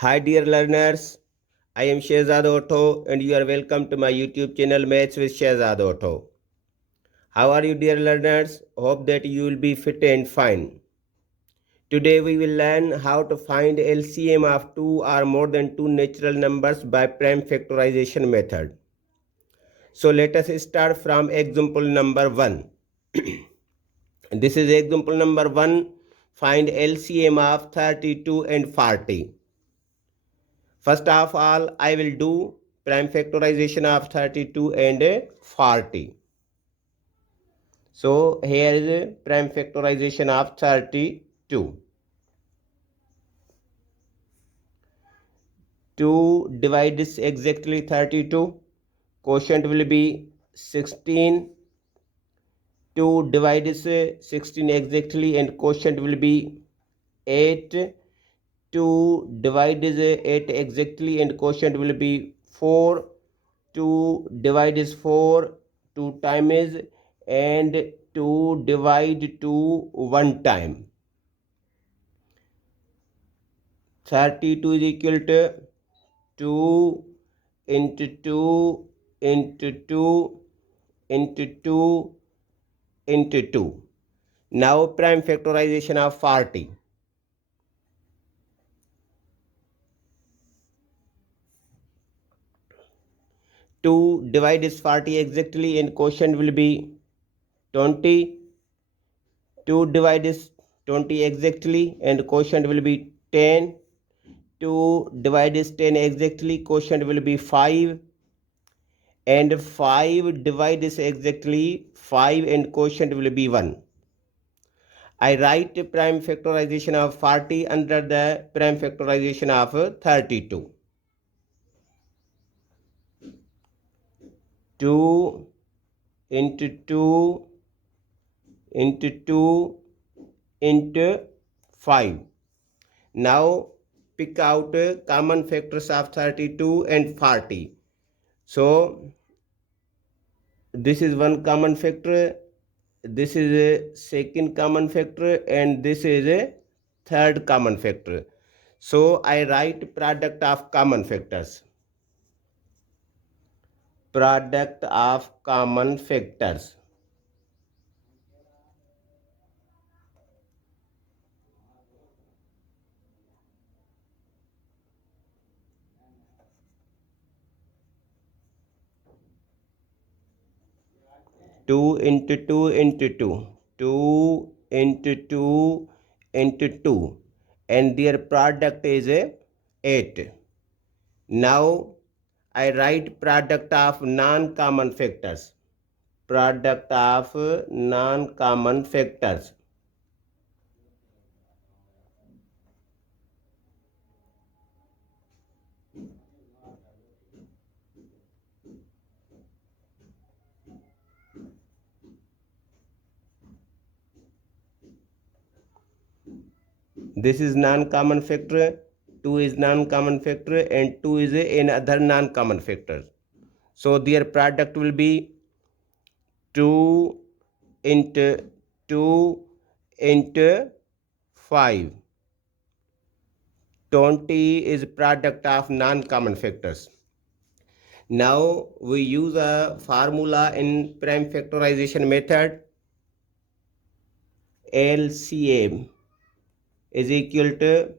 Hi dear learners, I am Shehzad Otho and you are welcome to my YouTube channel Maths with Shehzad Otho. How are you dear learners? Hope that you will be fit and fine. Today we will learn how to find LCM of two or more than two natural numbers by prime factorization method. So let us start from example number 1. This is example number 1. Find LCM of 32 and 40. First of all, I will do prime factorization of 32 and 40. So here is prime factorization of 32. 2 divides exactly 32. Quotient will be 16. 2 divides 16 exactly and quotient will be 8. 2 divides 8 exactly and quotient will be 4. 2 divides 4 2 times and 2 divide 2 one time. 32 is equal to 2 into 2 into 2 into 2 into 2. Now prime factorization of 40. 2 divides 40 exactly and quotient will be 20. 2 divides 20 exactly and quotient will be 10. 2 divides 10 exactly, quotient will be 5. And 5 divides exactly 5 and quotient will be 1. I write prime factorization of 40 under the prime factorization of 32. 2 into 2 into 2 into 5. Now pick out common factors of 32 and 40. So this is one common factor, this is a second common factor, and this is a third common factor. So I write product of common factors. Product of common factors. Two into two into two. 2 into 2 into 2. And their product is a 8. Now I write product of non-common factors. Product of non-common factors. This is non-common factor, 2 is non-common factor, and 2 is another non-common factor. So their product will be 2 into 2 into 5. 20 is product of non-common factors. Now we use a formula in prime factorization method. LCM is equal to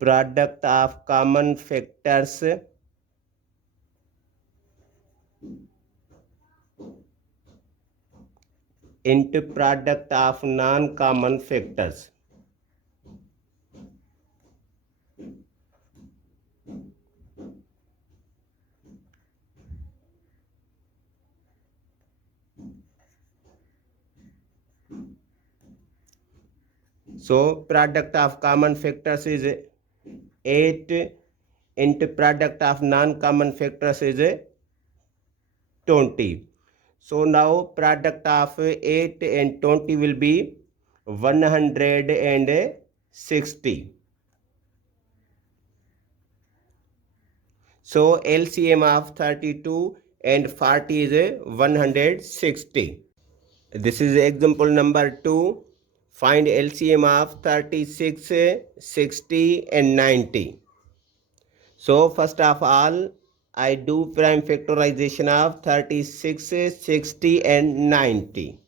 product of common factors into product of non-common factors. So product of common factors is 8 into product of non-common factors is 20. So now product of 8 and 20 will be 160. So LCM of 32 and 40 is 160. This is example number 2. Find LCM of 36, 60 and 90. So first of all, I do prime factorization of 36, 60 and 90.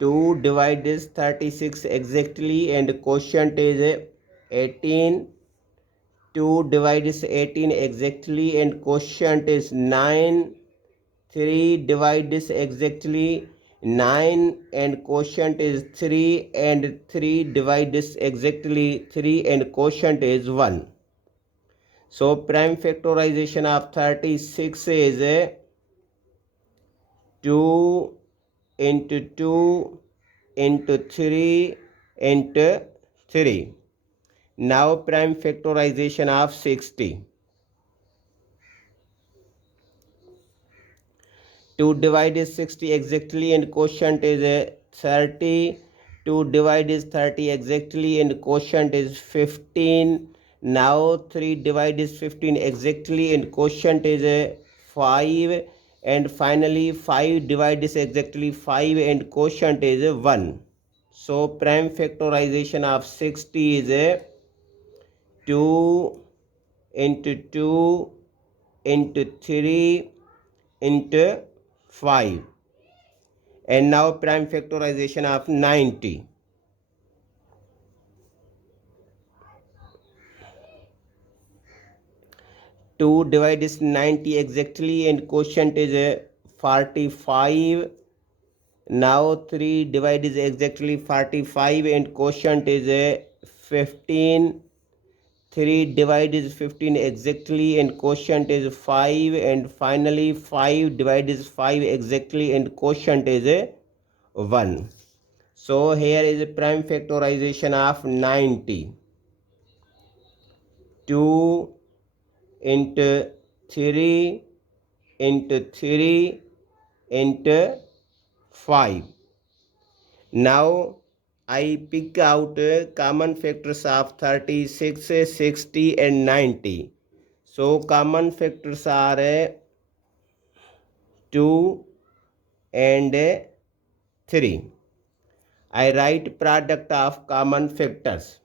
To divide this 36 exactly and quotient is 18. 2 divide this 18 exactly and quotient is 9. 3 divide this exactly 9 and quotient is 3, and 3 divide this exactly 3 and quotient is 1. So prime factorization of 36 is 2 into 2 into 3 into 3. Now prime factorization of 60. 2 divide is 60 exactly and quotient is 30. 2 divide is 30 exactly and quotient is 15. Now 3 divide is 15 exactly and quotient is 5. And finally 5 divide is exactly 5 and quotient is 1. So prime factorization of 60 is 2 into 2 into 3 into 5. And now prime factorization of 90. 2 divide is 90 exactly and quotient is 45. Now 3 divide is exactly 45 and quotient is 15. 3 divide is 15 exactly and quotient is 5. And finally 5 divide is 5 exactly and quotient is 1. So here is a prime factorization of 90. 2 into 3 into 3 into 5. Now I pick out common factors of 36, 60 and 90. So common factors are 2 and 3. I write product of common factors.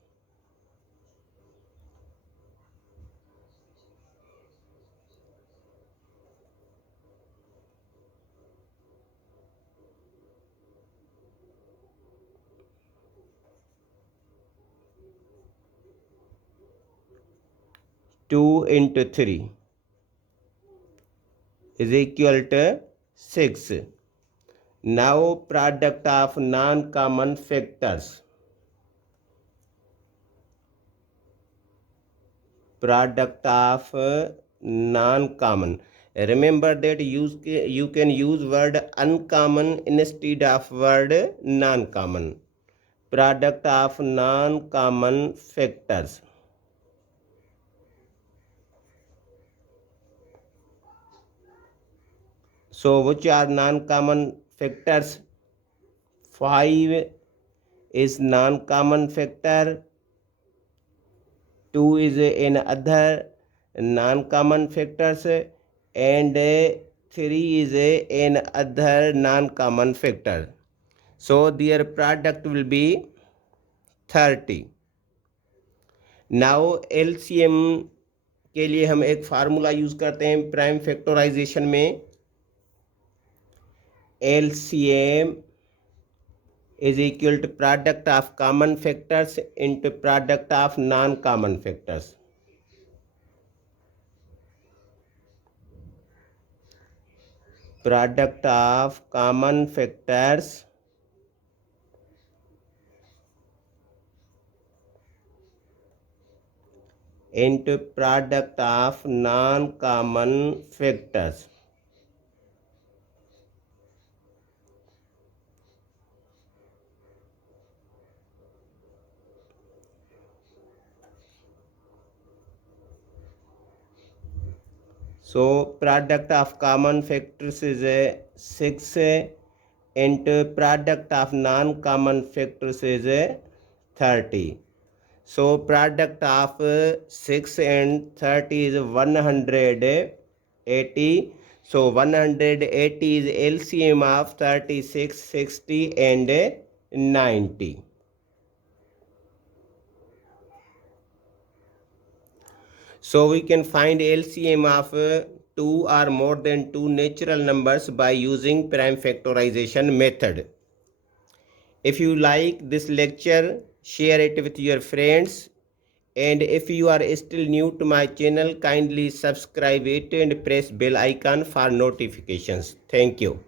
Two into 3 is equal to 6. Now product of non-common factors. Product of non-common. Remember that you can use word uncommon instead of word non-common. Product of non-common factors. So which are non-common factors? 5 is non-common factor. 2 is an other non-common factors, and 3 is an other non-common factor. So their product will be 30. Now LCM के लिए हम एक formula use करते हैं prime factorisation में. LCM is equal to product of common factors into product of non-common factors. Product of common factors into product of non-common factors. So product of common factors is 6 and product of non-common factors is 30. So product of 6 and 30 is 100. 80. So 180 is LCM of 36, 60 and 90. So we can find LCM of two or more than two natural numbers by using prime factorization method. If you like this lecture, share it with your friends. And if you are still new to my channel, kindly subscribe it and press bell icon for notifications. Thank you.